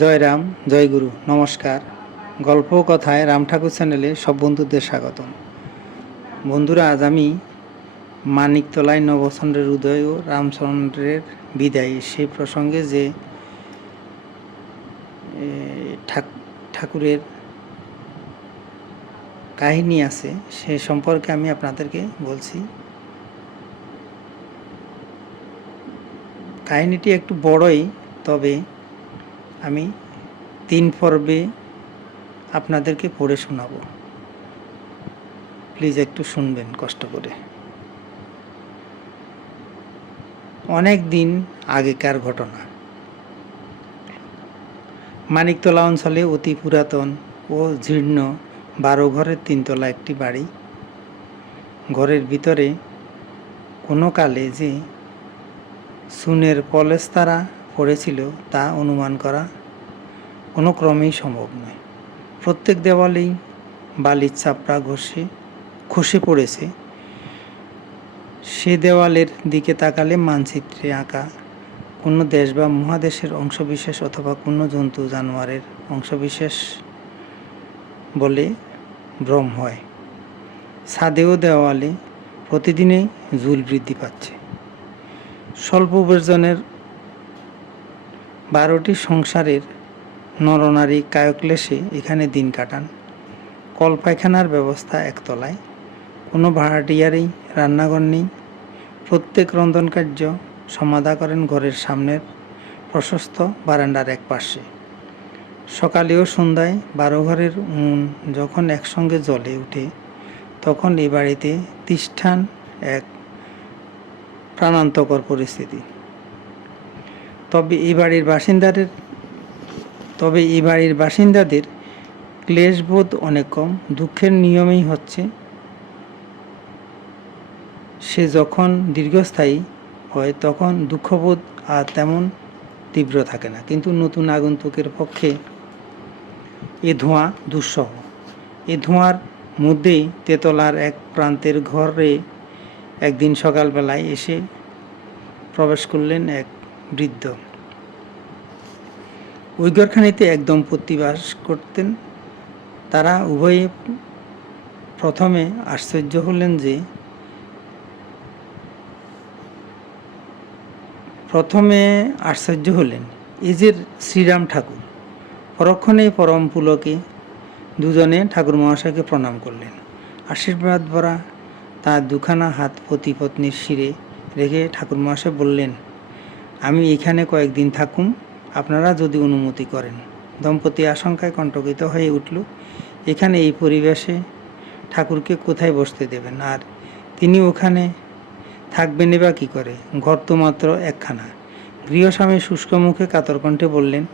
জয় রাম, জয় গুরু, নমস্কার। গল্প কথায় রাম ঠাকুর চ্যানেলে সব বন্ধুদের স্বাগতম। বন্ধুরা, আজ আমি মানিকতলায় নবচন্দ্রের উদয় ও রামচন্দ্রের বিদায় সেই প্রসঙ্গে যে ঠাকুরের কাহিনী আছে সে সম্পর্কে আমি আপনাদেরকে বলছি। কাহিনীটি একটু বড়ই, তবে আমি 3 পর্বে আপনাদেরকে পড়ে শোনাবো। প্লিজ একটু শুনবেন কষ্ট করে। অনেক দিন আগেকার ঘটনা। মানিকতলা অঞ্চলে অতি পুরাতন ও জীর্ণ 12 ঘরের 3 তলা একটি বাড়ি। ঘরের ভিতরে কোনো কালে যে চুনের পলেস্তারা পড়েছিল তা অনুমান করা কোনো ক্রমেই সম্ভব নয়। প্রত্যেক দেওয়ালেই বালির চাপড়া খসে পড়েছে। সে দেওয়ালের দিকে তাকালে মানচিত্রে আঁকা কোনো দেশ বা মহাদেশের অংশবিশেষ অথবা কোনো জন্তু জানোয়ারের অংশবিশেষ বলে ভ্রম হয়। ছাদে ও দেওয়ালে প্রতিদিনই ঝুল বৃদ্ধি পাচ্ছে। স্বল্প উপার্জনের 12টি সংসারের নরনারী কায়ক্লেশে এখানে দিন কাটান। কলপায়খানার ব্যবস্থা একতলায়, কোনো ভাড়াটিয়ারই রান্নাঘর নেই। প্রত্যেক রন্ধনকার্য সমাধা করেন ঘরের সামনের প্রশস্ত বারান্দার এক পাশে। সকালে ও সন্ধ্যায় 12 ঘরের উনুন যখন একসঙ্গে জ্বলে ওঠে তখন এই বাড়িতে তিষ্ঠান এক প্রাণান্তকর পরিস্থিতি। তবে এই বাড়ির বাসিন্দাদের ক্লেশবোধ অনেক কম। দুঃখের নিয়মেই হচ্ছে সে যখন দীর্ঘস্থায়ী হয় তখন দুঃখবোধ আর তেমন তীব্র থাকে না, কিন্তু নতুন আগন্তুকের পক্ষে এ ধোঁয়া দুঃসহ। এ ধোঁয়ার মধ্যেই তেতলার এক প্রান্তের ঘরে একদিন সকালবেলায় এসে প্রবেশ করলেন এক বৃদ্ধ। ওই ঘরখানিতে এক দম্পতি বাস করতেন। তারা উভয়ে প্রথমে আশ্চর্য হলেন এই যে শ্রীরাম ঠাকুর। পরক্ষণেই পরম পুলকে দুজনে ঠাকুর মহাশয়কে প্রণাম করলেন। আশীর্বাদ ভরা তার দুখানা হাত পতি পত্নীর শিরে রেখে ঠাকুর মহাশয় বললেন, আমি এখানে কয়েকদিন থাকুম, আপনারা যদি অনুমতি করেন। দম্পতি আশঙ্কায় কণ্টকিত হয়ে উঠল। এখানে এই পরিবেশে ঠাকুরকে কোথায় বসতে দেবেন, আর তিনি ওখানে থাকবেনই বা কী করে? ঘর তো মাত্র একখানা। গৃহস্বামী শুষ্ক মুখে কাতর কণ্ঠে বললেন,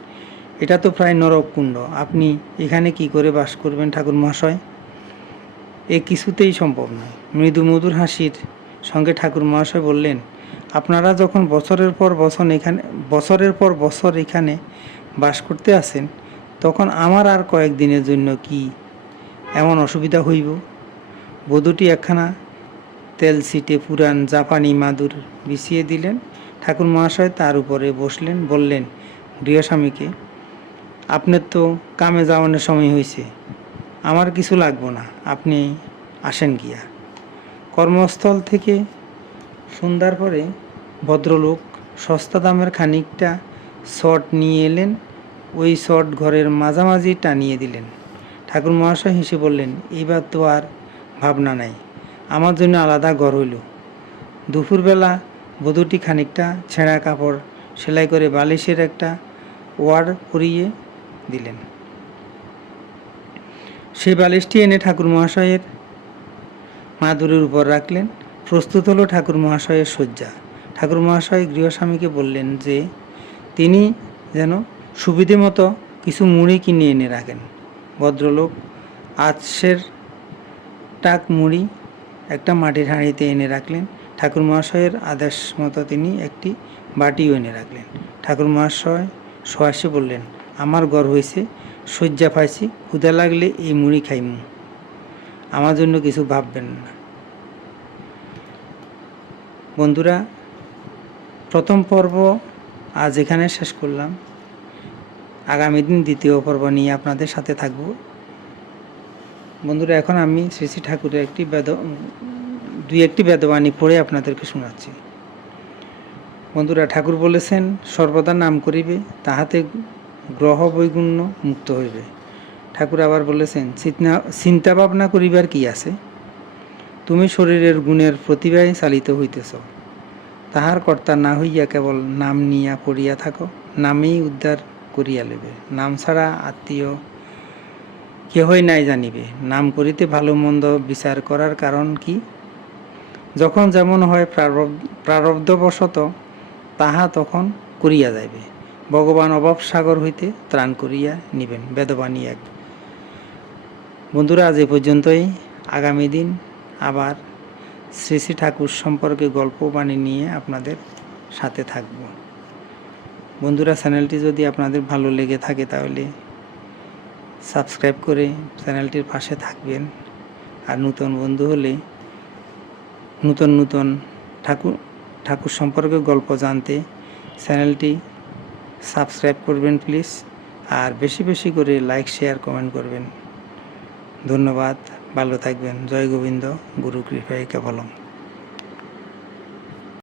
এটা তো প্রায় নরককুণ্ড, আপনি এখানে কি করে বাস করবেন ঠাকুর মহাশয়? এ কিছুতেই সম্ভব নয়। মৃদু মধুর হাসির সঙ্গে ঠাকুর মহাশয় বললেন, আপনারা যখন বছরের পর বছর এখানে বাস করতে আসেন, তখন আমার আর কয়েকদিনের জন্য কি এমন অসুবিধা হইব? বধূটি একখানা তেলছিটে পুরান জাপানি মাদুর বিছিয়ে দিলেন। ঠাকুর মহাশয় তার উপরে বসলেন, বললেন গৃহস্বামীকে, আপনার তো কামে যাওয়ানোর সময় হয়েছে, আমার কিছু লাগবো না, আপনি আসেন গিয়া। কর্মস্থল থেকে সন্ধ্যার পরে ভদ্রলোক সস্তা দামের খানিকটা শট নিয়ে এলেন। ওই শট ঘরের মাঝামাঝি টানিয়ে দিলেন। ঠাকুর মহাশয় হেসে বললেন, এইবার তো আর ভাবনা নাই, আমার জন্য আলাদা ঘর হইল। দুপুরবেলা বধূটি খানিকটা ছেঁড়া কাপড় সেলাই করে বালিশের একটা ওয়ার্ড পরিয়ে দিলেন। সেই বালিশটি এনে ঠাকুর মহাশয়ের মাদুরের উপর রাখলেন। প্রস্তুত হলো ঠাকুর মহাশয়ের শয্যা। ঠাকুর মহাশয় গৃহস্বামীকে বললেন যে তিনি যেন সুবিধে মতো কিছু মুড়ি কিনে এনে রাখেন। ভদ্রলোক আতসের টাক মুড়ি একটা মাটির হাঁড়িতে এনে রাখলেন। ঠাকুর মহাশয়ের আদেশ মতো তিনি একটি বাটিও এনে রাখলেন। ঠাকুর মহাশয় সহাসে বললেন, আমার ঘর হয়েছে, শয্যা পাইছি, ক্ষুধা লাগলে এই মুড়ি খাইমু, আমার জন্য কিছু ভাববেন না। বন্ধুরা, প্রথম পর্ব আজ এখানে শেষ করলাম। আগামী দিন দ্বিতীয় পর্ব নিয়ে আপনাদের সাথে থাকব। বন্ধুরা, এখন আমি শ্রী শ্রী ঠাকুরের দুই একটি বেদবাণী পড়ে আপনাদেরকে শোনাচ্ছি। বন্ধুরা, ঠাকুর বলেছেন, সর্বদা নাম করিবে, তাহাতে গ্রহ বৈগুণ্য মুক্ত হইবে। ঠাকুর আবার বলেছেন, চিন্তা ভাবনা করিবার কি আছে? তুমি শরীরের গুণের প্রতিভায় চালিত হইতেছ, তাহার কর্তা না হইয়া কেবল নাম নিয়া পড়িয়া থাকো, নামেই উদ্ধার করিয়া লেবে। নাম ছাড়া আত্মীয় কেহই নাই জানিবে। নাম করিতে ভালো মন্দ বিচার করার কারণ কি? যখন যেমন হয় প্রারব্ধবশত তাহা তখন করিয়া যাইবে। ভগবান অভাব সাগর হইতে ত্রাণ করিয়া নিবেন। বেদবাণী 1। বন্ধুরা, আজ এ পর্যন্তই। আগামী দিন আবার শ্রী শ্রী ঠাকুর সম্পর্কে গল্প বাণী নিয়ে আপনাদের সাথে থাকব। বন্ধুরা, চ্যানেলটি যদি আপনাদের ভালো লেগে থাকে তাহলে সাবস্ক্রাইব করে চ্যানেলটির পাশে থাকবেন। আর নতুন বন্ধু হলে নতুন ঠাকুর সম্পর্কে গল্প জানতে চ্যানেলটি সাবস্ক্রাইব করবেন প্লিজ। আর বেশি বেশি করে লাইক, শেয়ার, কমেন্ট করবেন। ধন্যবাদ। ভালো থাকবেন। জয় গোবিন্দ। গুরু কৃপায় কেবলম।